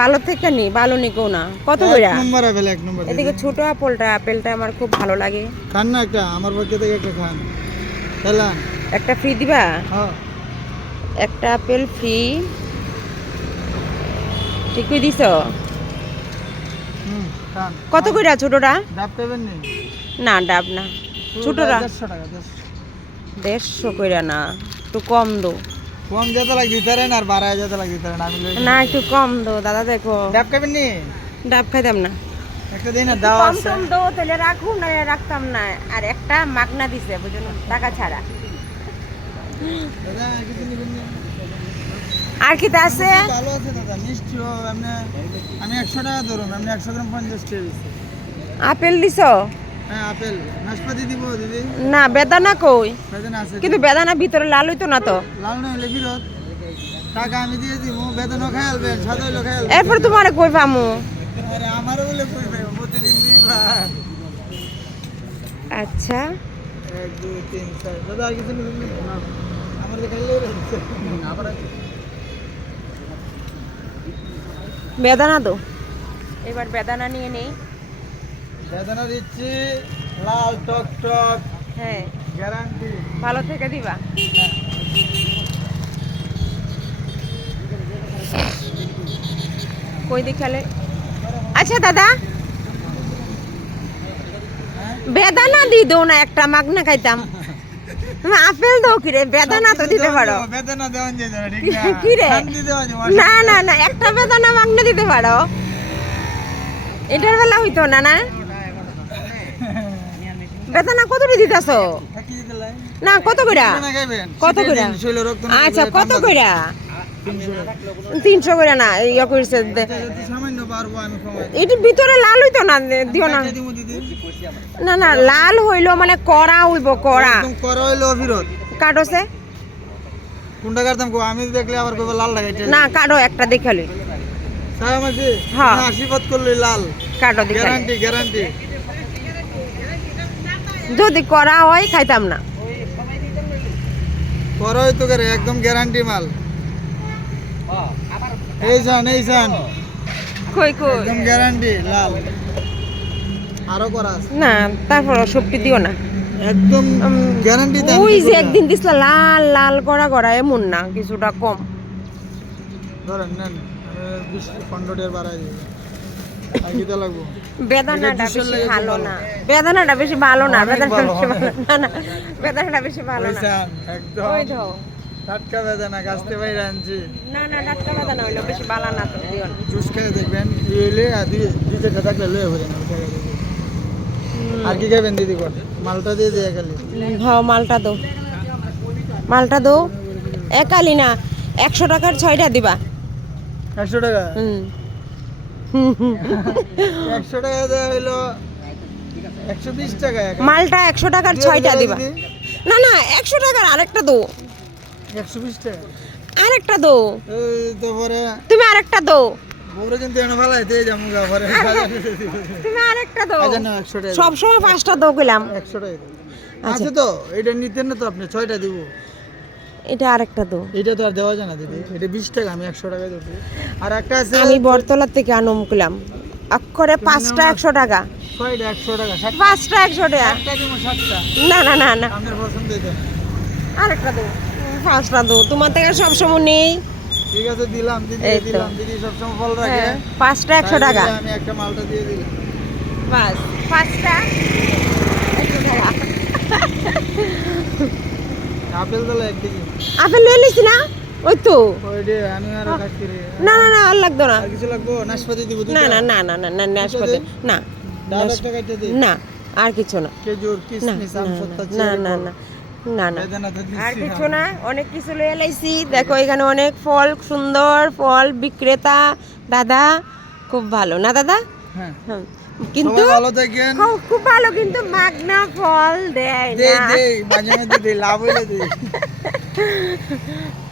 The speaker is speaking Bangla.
ভালো থেকে নি ভালো নিকো না। কত এক কইরা? নম্বর আপেল এক নম্বর। এদিকে ছোট আপেলটা আপেলটা আমার খুব ভালো লাগে। খান না একটা আমার পক্ষে থেকে একটা খান। তাহলে একটা ফ্রি দিবা? হ্যাঁ। একটা আপেল ফ্রি। ঠিক করে দিছ? হুম খান। কত কইরা ছোটটা? ডাব পেবেন নি? না ডাব না। ছোটটা? দেড়শো টাকা দেড়শো। দেড়শো কইরা না একটু কম দো। কম যেতে লাগ দিতে আর বাড়ায় যেতে লাগ আমি না একটু কম দো দাদা দেখো। ডাব খাবেন নি? ডাব খাইতাম না। একটা দিন দাও কম তাহলে রাখুন না রাখতাম না। আর একটা মাগনা দিছে বুঝুন টাকা ছাড়া। দাদা কিছু নিবেন নি? আর কি আছে? ভালো আছে দাদা মিষ্টি আমি একশো টাকা ধরুন আমি একশো গ্রাম পঞ্চাশ টাকা দিচ্ছি আপেল দিছ? হ্যাঁ আপেল। নাশপাতি দিব না বেদানা কই? বেদনা কিন্তু বেদানা ভিতরে লাল হইতো না তো। লাল টাকা আমি দিয়ে দিব বেতনও এরপর তোমার কই পামু? আরে আমারও বলে কই পাইব প্রতিদিন দুইবার আচ্ছা। এক দুই তিন চার দাদা আর কিছু নিবেন নি? না আমার তো খাইলেও আবার বেদানা দো এবার বেদানা নিয়ে নেই। বেদনা দিচ্ছি লাল টক টক। হ্যাঁ। গ্যারান্টি। ভালো থেকে দিবা। কই দেখালে আচ্ছা দাদা। বেদানা দি দো না একটা মাগনা খাইতাম। তুমি আপেল দাও কি রে বেদানা তো দিতে পারো। বেদনা দেওয়া ঠিক না? কি রে? না না না একটা বেদানা মাগনা দিতে পারো। এটার বেলা হইতো না না? বেদানা কত দিতেছো? থাকি দিতে লাই না কত কইরা? কত কইরা না আচ্ছা কত কইরা? তিনশো কইরা না ইয়া দে- এটা ভিতরে লাল হইতো না দিও না। না না লাল হইল মানে কড়া হইব করা হইল কাটছে? কোনটা কাটতাম কো? আমি দেখলে আবার কবে লাল লাগাইতে না কাটো একটা দেখালি সাহেব মাঝি হ্যাঁ। আশীর্বাদ করলে লাল। কাটো দেখালি গ্যারান্টি গ্যারান্টি। যদি করা হয় খাইতাম না। করা হইতো করে একদম গ্যারান্টি মাল। এই যান এই যান কই কই? একদম গ্যারান্টি লাল। আরও করা আছে। না তারপর সবটি দিও না। একদম গ্যারান্টি দেন ওই যে একদিন দিছিল লাল লাল করা করা এমন না কিছুটা কম। ধরেন নেন বাড়াই দিই বেদানাটা বেশি ভালো। না। বেদানাটা বেশি ভালো না বেদানাটা বেশি ভালো না না বেদানাটা বেশি ভালো না। একদম। ওই তো। টাটকা বেদানা গাছতে বাইরে আনছি। না না টাটকা বেদানা হইল বেশি ভালো না তো দিও না। জুস খেয়ে দেখবেন এলে আর দুই দুই থাকলে লয়ে যাবে আর কি খাবেন দিদি কর? মালটা দিয়ে দিয়ে খালি হ্যাঁ মালটা দো। মালটা একালি না একশো টাকার ছয়টা দিবা। একশো টাকা? হুম। একশো টাকা দেওয়া হইল একশো বিশ টাকা মালটা একশো টাকার ছয়টা দিবা। না না একশো টাকার আরেকটা দো। একশো বিশ টাকা। আরেকটা দো। এই তো পরে তুমি আরেকটা দো। বউরে কিন্তু এনে ভালো হইতে যাব পরে। তুমি আরেকটা দো। আচ্ছা সব সময় পাঁচটা দো গেলাম একশো টাকা। আছে তো এটা নিতেন না তো আপনি ছয়টা দিব। এটা আরেকটা দো। এটা তো আর দেওয়া যায় না দিদি। এটা বিশ টাকা আমি একশো টাকা দেবো। আর একটা আছে আমি বরতলা থেকে আনম করলাম অক্ষরে পাঁচটা একশো টাকা। পাঁচটা একশো টাকা। দিব না না না না। আরেকটা দো। পাঁচটা দো। তোমার থেকে সবসময় নেই। ঠিক আছে দিলাম দিদি দিলাম দিদি সবসময় ফল রাখে। হ্যাঁ, পাঁচটা একশো টাকা। আমি একটা মালটা দিয়ে দিলাম। বাস পাঁচটা একশো টাকা আপেল দিলে আপেল লয়ে নিছি না ওই তো আমি আর না না না আর লাগতো না কিছু লাগবো নাশপাতি দিব না না না না না না নাশপাতি না না আর কিছু না খেজুর না আম না না না না না আর কিছু না অনেক কিছু লয়ে এলাইছি দেখো এখানে অনেক ফল সুন্দর ফল বিক্রেতা দাদা খুব ভালো না দাদা হ্যাঁ। কিন্তু ভালো থাকেন। খুব- ভালো কিন্তু মাগনা ফল দেয় দেই না। দেই মাঝে মাঝে দেই লাভ হইলে দেই।